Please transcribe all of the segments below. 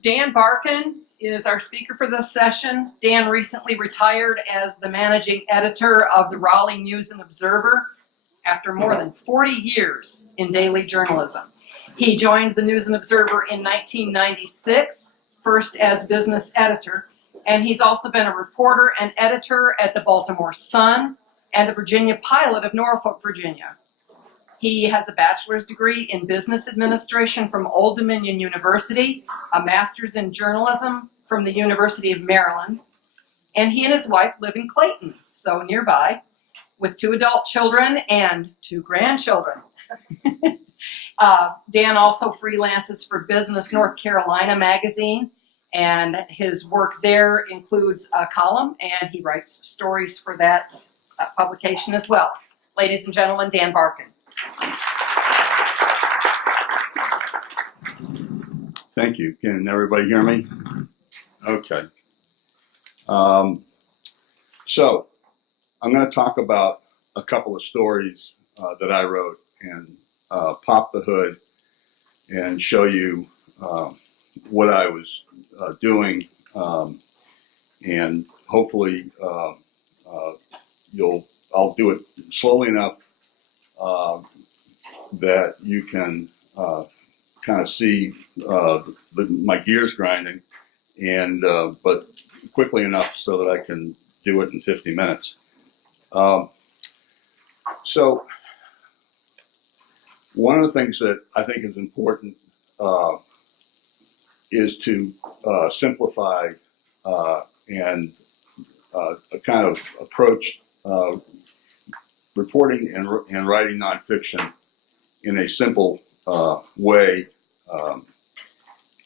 Dan Barkin is our speaker for this session. Dan recently retired as the managing editor of the Raleigh News and Observer after more than 40 years in daily journalism. He joined the News and Observer in 1996, first as business editor, and he's also been a reporter and editor at the Baltimore Sun and the Virginia Pilot of Norfolk, Virginia. He has a bachelor's degree in business administration from Old Dominion University, a master's in journalism from the University of Maryland, and he and his wife live in Clayton, so nearby, with 2 adult children and 2 grandchildren. Dan also freelances for Business North Carolina magazine, and his work there includes a column, and he writes stories for that publication as well. Ladies and gentlemen, Dan Barkin. Thank you. Can everybody hear me? Okay. So I'm going to talk about a couple of stories that I wrote and pop the hood and show you what I was doing, and hopefully I'll do it slowly enough that you can kind of see my gears grinding, and but quickly enough so that I can do it in 50 minutes. So one of the things that I think is important is to simplify and kind of approach reporting and writing nonfiction in a simple way.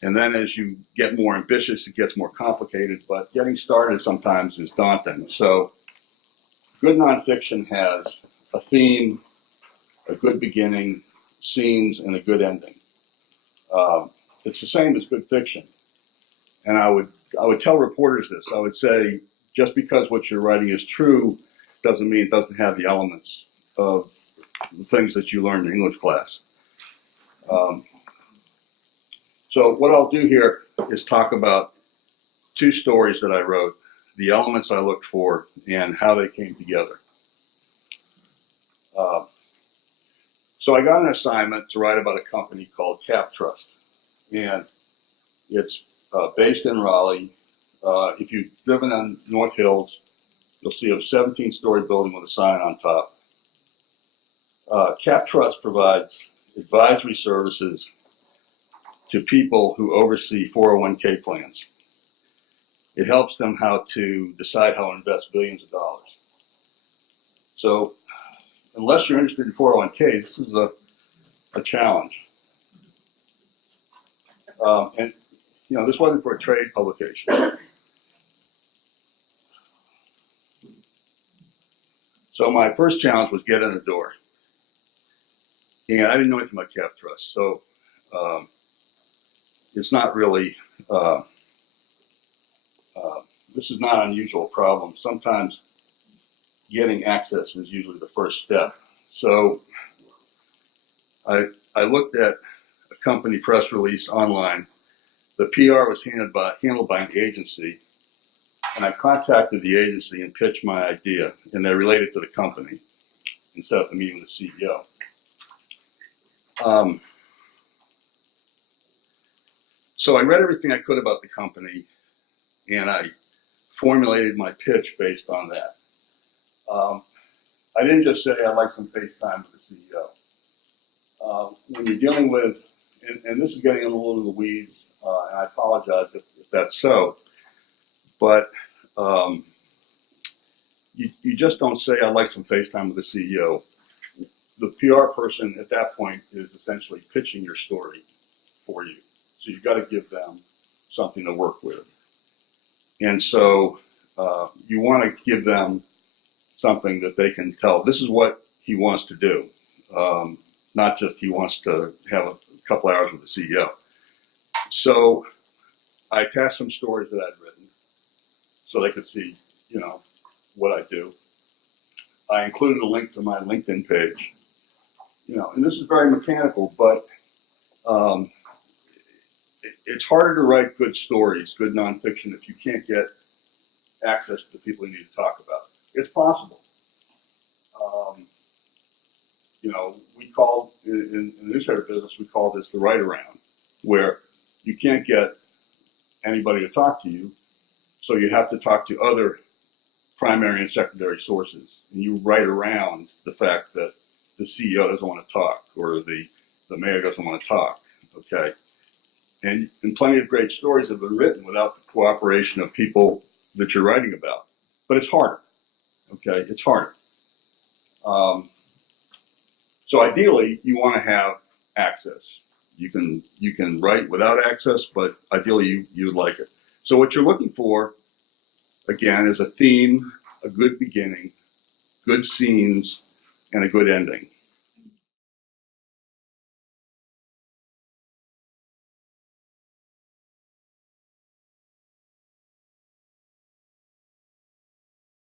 And then as you get more ambitious, it gets more complicated, but getting started sometimes is daunting. So good nonfiction has a theme, a good beginning, scenes, and a good ending. It's the same as good fiction. And I would tell reporters this. I would say, just because what you're writing is true doesn't mean it doesn't have the elements of the things that you learned in English class. So what I'll do here is talk about 2 stories that I wrote, the elements I looked for, and how they came together. So I got an assignment to write about a company called Cap Trust, and it's based in Raleigh. If you've driven on North Hills, you'll see a 17-story building with a sign on top. Cap Trust provides advisory services to people who oversee 401k plans. It helps them how to decide how to invest billions of dollars. So unless you're interested in 401ks, this is a challenge. And this wasn't for a trade publication. So my first challenge was get in the door. And I didn't know anything about Cap Trust, so it's not really, this is not an unusual problem. Sometimes getting access is usually the first step. So I looked at a company press release online. The PR was handled by an agency, and I contacted the agency and pitched my idea, and they related to the company and set up a meeting with the CEO. So I read everything I could about the company, and I formulated my pitch based on that. I didn't just say I'd like some FaceTime with the CEO. When you're dealing with, and this is getting a little in the weeds, and I apologize if that's so, but you just don't say I'd like some FaceTime with the CEO. The PR person at that point is essentially pitching your story for you. So you've got to give them something to work with. And so you want to give them something that they can tell, this is what he wants to do. Not just he wants to have a couple hours with the CEO. So I attached some stories that I'd written so they could see, what I do. I included a link to my LinkedIn page. And this is very mechanical, but it's harder to write good stories, good nonfiction, if you can't get access to the people you need to talk about. It's possible. We call in the newspaper business, we call this the write around, where you can't get anybody to talk to you, so you have to talk to other primary and secondary sources, and you write around the fact that the CEO doesn't want to talk or the mayor doesn't want to talk. Okay, and plenty of great stories have been written without the cooperation of people that you're writing about, but it's harder. Okay, it's harder. So ideally, you want to have access. You can write without access, but ideally you would like it. So what you're looking for, again, is a theme, a good beginning, good scenes, and a good ending.